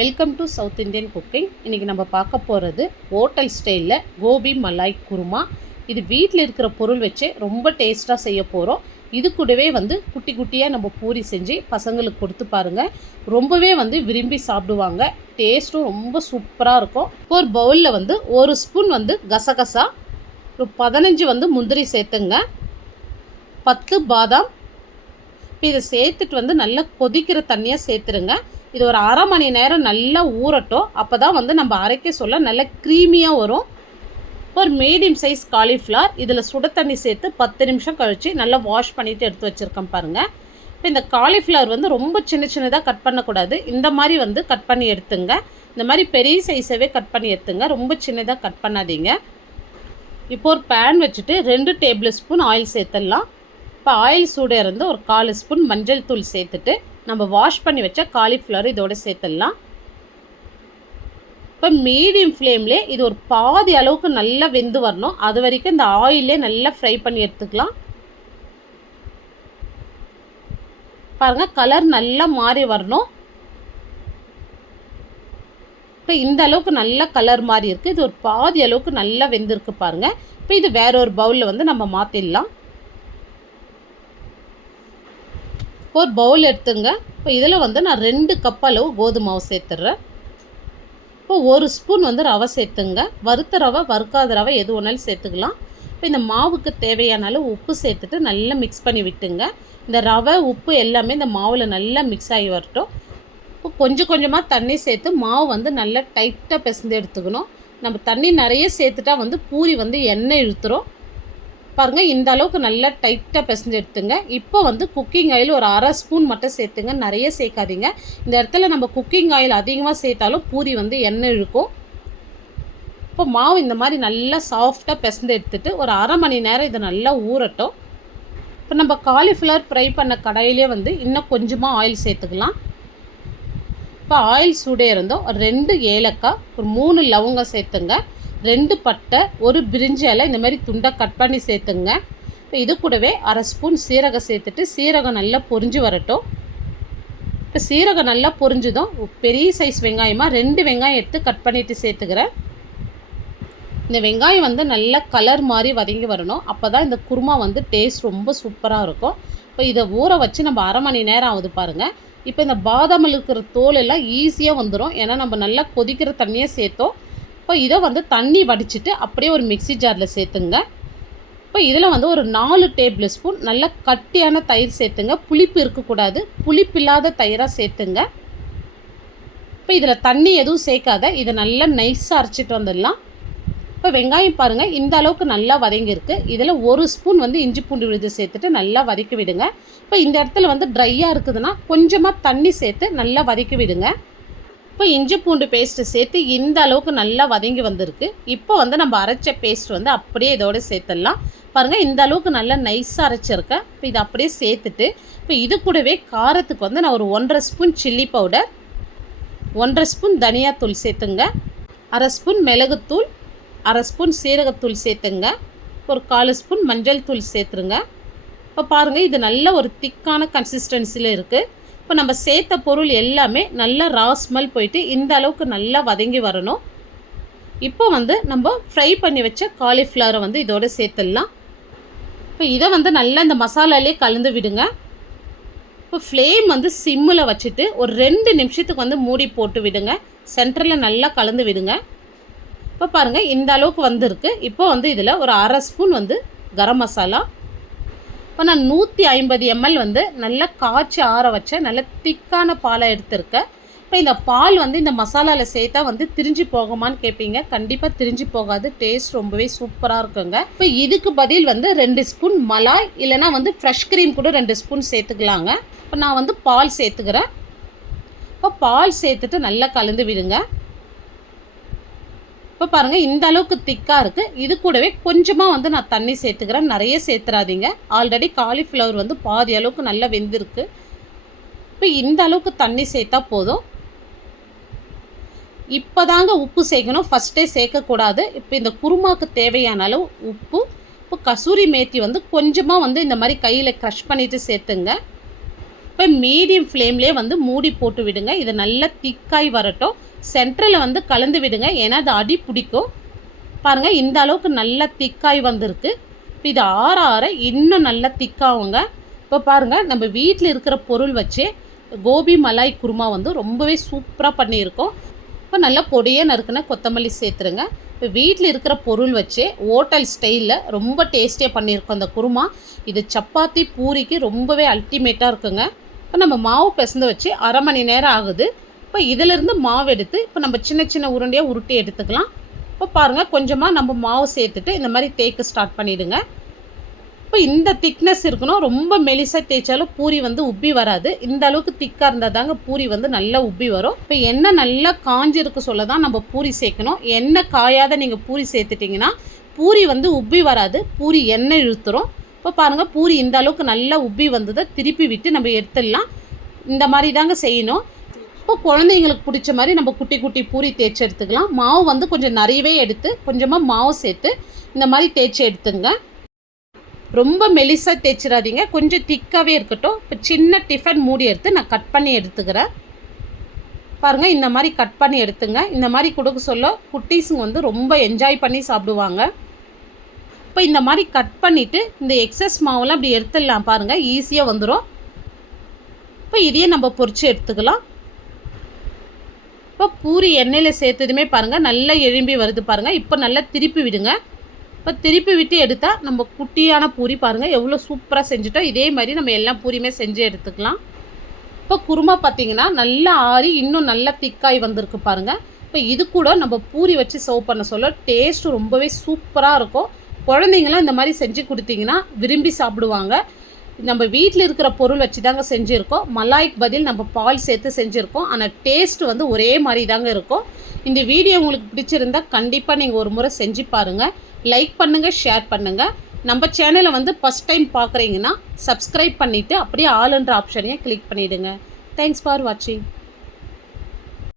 Welcome to south Indian cooking. இன்றைக்கி நம்ம பார்க்க போகிறது ஹோட்டல் ஸ்டைலில் கோபி மலாய் குருமா. இது வீட்டில் இருக்கிற பொருள் வச்சு ரொம்ப டேஸ்ட்டாக செய்ய போகிறோம். இது கூடவே குட்டி குட்டியாக நம்ம பூரி செஞ்சு பசங்களுக்கு கொடுத்து பாருங்கள். ரொம்பவே விரும்பி சாப்பிடுவாங்க. டேஸ்ட்டும் ரொம்ப சூப்பராக இருக்கும். ஒரு பவுலில் ஒரு ஸ்பூன் கசகசா, ஒரு 15 முந்திரி சேர்த்துங்க, 10 பாதாம். இப்போ இதை சேர்த்துட்டு நல்லா கொதிக்கிற தண்ணியாக சேர்த்துருங்க. இது ஒரு அரை மணி நேரம் நல்லா ஊறட்டும். அப்போ தான் நம்ம அரைக்க சொல்ல நல்லா க்ரீமியாக வரும். ஒரு மீடியம் சைஸ் காலிஃப்ளவர் இதில் சுட தண்ணி சேர்த்து 10 நிமிஷம் கழித்து நல்லா வாஷ் பண்ணிவிட்டு எடுத்து வச்சுருக்கேன் பாருங்கள். இப்போ இந்த காலிஃப்ளவர் ரொம்ப சின்னதாக கட் பண்ணக்கூடாது. இந்த மாதிரி கட் பண்ணி எடுத்துங்க. இந்த மாதிரி பெரிய சைஸாகவே கட் பண்ணி எடுத்துங்க. ரொம்ப சின்னதாக கட் பண்ணாதீங்க. இப்போ ஒரு பேன் வச்சுட்டு 2 டேபிள் ஸ்பூன் ஆயில் சேர்த்துடலாம். இப்போ ஆயில் சூட இருந்து ஒரு 4 ஸ்பூன் மஞ்சள் தூள் சேர்த்துட்டு நம்ம வாஷ் பண்ணி வச்ச காலிஃப்ளவர் இதோட சேர்த்துடலாம். இப்போ மீடியம் ஃப்ளேம்லேயே இது ஒரு பாதி அளவுக்கு நல்லா வெந்து வரணும். அது வரைக்கும் இந்த ஆயிலே நல்லா ஃப்ரை பண்ணி எடுத்துக்கலாம். பாருங்கள், கலர் நல்லா மாறி வரணும். இப்போ இந்த அளவுக்கு நல்ல கலர் மாறி இருக்குது. இது ஒரு பாதி அளவுக்கு நல்லா வெந்திருக்கு பாருங்கள். இப்போ இது வேற ஒரு பவுலில் நம்ம மாற்றிடலாம். இப்போ ஒரு பவுல் எடுத்துங்க. இப்போ இதில் நான் 2 கப் அளவு கோதுமை மாவு சேர்த்துட்றேன். இப்போ 1 ஸ்பூன் ரவை சேர்த்துங்க. வறுத்த ரவை, வறுக்காத ரவை எது ஒன்றாலும் சேர்த்துக்கலாம். இப்போ இந்த மாவுக்கு தேவையான அளவு உப்பு சேர்த்துட்டு நல்லா மிக்ஸ் பண்ணி விட்டுங்க. இந்த ரவை, உப்பு எல்லாமே இந்த மாவில் நல்லா மிக்ஸ் ஆகி வரட்டும். இப்போ கொஞ்சம் கொஞ்சமாக தண்ணி சேர்த்து மாவு நல்லா டைட்டாக பிசைந்து எடுத்துக்கணும். நம்ம தண்ணி நிறைய சேர்த்துட்டா பூரி எண்ணெய் இழுத்துரும். பாருங்கள், இந்த அளவுக்கு நல்லா டைட்டாக பிசைஞ்சு எடுத்துங்க. இப்போ குக்கிங் ஆயில் ஒரு அரை ஸ்பூன் மட்டும் சேர்த்துங்க. நிறைய சேர்க்காதீங்க. இந்த இடத்துல நம்ம குக்கிங் ஆயில் அதிகமாக சேர்த்தாலும் பூரி எண்ணெய் இழுக்கும். இப்போ மாவு இந்த மாதிரி நல்லா சாஃப்டாக பிசைந்து எடுத்துகிட்டு ஒரு அரை மணி நேரம் இதை நல்லா ஊறட்டும். இப்போ நம்ம காலிஃப்ளவர் ஃப்ரை பண்ண கடாயிலே இன்னும் கொஞ்சமாக ஆயில் சேர்த்துக்கலாம். இப்போ ஆயில் சூடே இருந்தோம். 2 ஏலக்காய், ஒரு 3 லவங்கம் சேர்த்துங்க, 2 பட்டை, ஒரு பிரிஞ்சி இலை இந்த மாதிரி துண்டாக கட் பண்ணி சேர்த்துங்க. இப்போ இது கூடவே அரை ஸ்பூன் சீரகம் சேர்த்துட்டு சீரகம் நல்லா பொரிஞ்சு வரட்டும். இப்போ சீரகம் நல்லா பொரிஞ்சுதும் பெரிய சைஸ் வெங்காயமாக 2 வெங்காயம் எடுத்து கட் பண்ணிவிட்டு சேர்த்துக்கிறேன். இந்த வெங்காயம் நல்லா கலர் மாதிரி வதங்கி வரணும். அப்போ தான் இந்த குருமா டேஸ்ட் ரொம்ப சூப்பராக இருக்கும். இப்போ இதை ஊற வச்சு நம்ம அரை மணி நேரம் ஆகுது பாருங்கள். இப்போ இந்த பாதாமில் இருக்கிற தோல் எல்லாம் ஈஸியாக வந்துடும். ஏன்னா நம்ம நல்லா கொதிக்கிற தண்ணியை சேர்த்தோம். இப்போ இதை தண்ணி வடிச்சிட்டு அப்படியே ஒரு மிக்ஸி ஜாரில் சேர்த்துங்க. இப்போ இதில் ஒரு 4 டேபிள் ஸ்பூன் நல்லா கட்டியான தயிர் சேர்த்துங்க. புளிப்பு இருக்கக்கூடாது. புளிப்பில்லாத தயிராக சேர்த்துங்க. இப்போ இதில் தண்ணி எதுவும் சேர்க்காத இதை நல்லா நைஸாக அரைச்சிட்டு வந்துடலாம். இப்போ வெங்காயம் பாருங்கள், இந்த அளவுக்கு நல்லா வதங்கியிருக்கு. இதில் 1 ஸ்பூன் இஞ்சி பூண்டு விழுது சேர்த்துட்டு நல்லா வதக்கி விடுங்க. இப்போ இந்த இடத்துல ட்ரையாக இருக்குதுன்னா கொஞ்சமாக தண்ணி சேர்த்து நல்லா வதக்கி விடுங்க. இப்போ இஞ்சி பூண்டு பேஸ்ட்டு சேர்த்து இந்த அளவுக்கு நல்லா வதங்கி வந்திருக்கு. இப்போ நம்ம அரைச்ச பேஸ்ட் அப்படியே இதோடு சேர்த்துடலாம். பாருங்கள், இந்த அளவுக்கு நல்லா நைஸாக அரைச்சிருக்கேன். இப்போ இதை அப்படியே சேர்த்துட்டு இப்போ இது கூடவே காரத்துக்கு நான் ஒரு 1.5 ஸ்பூன் சில்லி பவுடர், 1.5 ஸ்பூன் தனியாத்தூள் சேர்த்துங்க, அரை ஸ்பூன் மிளகுத்தூள், அரை ஸ்பூன் சீரகத்தூள் சேர்த்துங்க, ஒரு 1/4 ஸ்பூன் மஞ்சள் தூள் சேர்த்துருங்க. இப்போ பாருங்கள், இது நல்ல ஒரு திக்கான கன்சிஸ்டன்சியில் இருக்குது. இப்போ நம்ம சேர்த்த பொருள் எல்லாமே நல்லா ராஸ்மல் போயிட்டு இந்த அளவுக்கு நல்லா வதங்கி வரணும். இப்போ நம்ம ஃப்ரை பண்ணி வச்ச காலிஃப்ளவரை இதோடு சேர்த்துடலாம். இப்போ இதை நல்லா இந்த மசாலாலே கலந்து விடுங்க. இப்போ ஃப்ளேம் சிம்மில் வச்சுட்டு ஒரு 2 நிமிஷத்துக்கு மூடி போட்டு விடுங்க. சென்டரில் நல்லா கலந்து விடுங்க. இப்போ பாருங்கள், இந்த அளவுக்கு வந்திருக்கு. இப்போ இதில் ஒரு அரை ஸ்பூன் கரம் மசாலா. இப்போ நான் 150 ml நல்லா காய்ச்சி ஆற வச்ச நல்ல திக்கான பாலை எடுத்திருக்கேன். இப்போ இந்த பால் இந்த மசாலாவில் சேர்த்தா திரிஞ்சு போகுமான்னு கேட்பீங்க. கண்டிப்பாக திரிஞ்சு போகாது. டேஸ்ட் ரொம்பவே சூப்பராக இருக்குங்க. இப்போ இதுக்கு பதில் 2 ஸ்பூன் மலாய் இல்லைனா ஃப்ரெஷ் க்ரீம் கூட 2 ஸ்பூன் சேர்த்துக்கலாங்க. இப்போ நான் பால் சேர்த்துக்கிறேன். இப்போ பால் சேர்த்துட்டு நல்லா கலந்து விடுங்க. இப்போ பாருங்கள், இந்த அளவுக்கு திக்காக இருக்குது. இது கூடவே கொஞ்சமாக நான் தண்ணி சேர்த்துக்கிறேன். நிறைய சேர்த்துறாதீங்க. ஆல்ரெடி காலிஃப்ளவர் பாதி அளவுக்கு நல்லா வெந்திருக்கு. இப்போ இந்த அளவுக்கு தண்ணி சேர்த்தா போதும். இப்போ தாங்க உப்பு சேர்க்கணும், ஃபஸ்ட்டே சேர்க்கக்கூடாது. இப்போ இந்த குருமாவுக்கு தேவையான அளவு உப்பு. இப்போ கசூரி மேத்தி கொஞ்சமாக இந்த மாதிரி கையில் க்ரஷ் பண்ணிவிட்டு சேர்த்துங்க. இப்போ மீடியம் ஃப்ளேம்லேயே வந்து மூடி போட்டு விடுங்க. இது நல்லா திக்காய் வரட்டும். சென்டரில் வந்து கலந்து விடுங்க, ஏன்னா அது அடி பிடிக்கும். பாருங்கள், இந்த அளவுக்கு நல்லா திக்காய் வந்திருக்கு. இப்போ இது ஆற ஆற இன்னும் நல்லா திக்காகுங்க. இப்போ பாருங்கள், நம்ம வீட்டில் இருக்கிற பொருள் வச்சே கோபி மலாய் குருமா வந்து ரொம்பவே சூப்பராக பண்ணியிருக்கோம். இப்போ நல்லா பொடியாக நறுக்குன கொத்தமல்லி சேர்த்துருங்க. இப்போ வீட்டில் இருக்கிற பொருள் வச்சே ஹோட்டல் ஸ்டைலில் ரொம்ப டேஸ்டியாக பண்ணியிருக்கோம் அந்த குருமா. இது சப்பாத்தி பூரிக்கு ரொம்பவே அல்டிமேட்டாக இருக்குங்க. இப்போ நம்ம மாவு பிசைந்து வச்சு அரை மணி நேரம் ஆகுது. இப்போ இதிலிருந்து மாவு எடுத்து இப்போ நம்ம சின்ன சின்ன உருண்டையாக உருட்டி எடுத்துக்கலாம். இப்போ பாருங்கள், கொஞ்சமாக நம்ம மாவு சேர்த்துட்டு இந்த மாதிரி தேய்க்க ஸ்டார்ட் பண்ணிவிடுங்க. இப்போ இந்த திக்னஸ் இருக்கணும். ரொம்ப மெலிசாக தேய்ச்சாலும் பூரி வந்து உப்பி வராது. இந்த அளவுக்கு திக்காக இருந்தால் தாங்க பூரி வந்து நல்லா உப்பி வரும். இப்போ எண்ணெய் நல்லா காஞ்சிருக்கு சொல்ல தான் நம்ம பூரி சேர்க்கணும். எண்ணெய் காயாத நீங்கள் பூரி சேர்த்துட்டிங்கன்னா பூரி வந்து உப்பி வராது, பூரி எண்ணெய் இழுத்துரும். இப்போ பாருங்கள், பூரி இந்த அளவுக்கு நல்லா உப்பி வந்ததை திருப்பி விட்டு நம்ம எடுத்துடலாம். இந்த மாதிரி தாங்க செய்யணும். இப்போ குழந்தைங்களுக்கு பிடிச்ச மாதிரி நம்ம குட்டி குட்டி பூரி தேய்ச்சி எடுத்துக்கலாம். மாவு வந்து கொஞ்சம் நிறையவே எடுத்து கொஞ்சமாக மாவு சேர்த்து இந்த மாதிரி தேய்ச்சி எடுத்துங்க. ரொம்ப மெலிசாக தேய்ச்சிடாதீங்க, கொஞ்சம் திக்காகவே இருக்கட்டும். இப்போ சின்ன டிஃபன் மூடி எடுத்து நான் கட் பண்ணி எடுத்துக்கிறேன். பாருங்கள், இந்த மாதிரி கட் பண்ணி எடுத்துங்க. இந்த மாதிரி கொடுக்க சொல்ல குட்டீஸுங்க வந்து ரொம்ப என்ஜாய் பண்ணி சாப்பிடுவாங்க. இப்போ இந்த மாதிரி கட் பண்ணிவிட்டு இந்த எக்ஸஸ் மாவெல்லாம் அப்படி எடுத்துடலாம். பாருங்கள், ஈஸியாக வந்துடும். இப்போ இதையே நம்ம பொரித்து எடுத்துக்கலாம். இப்போ பூரி எண்ணெயில் சேர்த்ததுமே பாருங்கள் நல்லா எழும்பி வருது பாருங்கள். இப்போ நல்லா திருப்பி விடுங்க. இப்போ திருப்பி விட்டு எடுத்தால் நம்ம குட்டியான பூரி பாருங்கள் எவ்வளோ சூப்பராக செஞ்சுட்டோம். இதே மாதிரி நம்ம எல்லா பூரியுமே செஞ்சு எடுத்துக்கலாம். இப்போ குருமா பார்த்திங்கன்னா நல்லா ஆறி இன்னும் நல்லா திக்காய் வந்திருக்கு பாருங்கள். இப்போ இது கூட நம்ம பூரி வச்சு சர்வ் பண்ண சொல்ல டேஸ்ட்டு ரொம்பவே சூப்பராக இருக்கும். குழந்தைங்களாம் இந்த மாதிரி செஞ்சு கொடுத்தீங்கன்னா விரும்பி சாப்பிடுவாங்க. நம்ம வீட்டில் இருக்கிற பொருள் வச்சு தாங்க செஞ்சுருக்கோம். மலாய்க்கு பதில் நம்ம பால் சேர்த்து செஞ்சுருக்கோம். ஆனால் டேஸ்ட் வந்து ஒரே மாதிரி தாங்க இருக்கும். இந்த வீடியோ உங்களுக்கு பிடிச்சிருந்தால் கண்டிப்பாக நீங்கள் ஒரு முறை செஞ்சு பாருங்கள். லைக் பண்ணுங்கள், ஷேர் பண்ணுங்கள். நம்ம சேனலை வந்து ஃபஸ்ட் டைம் பார்க்குறீங்கன்னா சப்ஸ்கிரைப் பண்ணிவிட்டு அப்படியே ஆல்ன்ற ஆப்ஷனையும் கிளிக் பண்ணிவிடுங்க. தேங்க்ஸ் ஃபார் வாட்சிங்.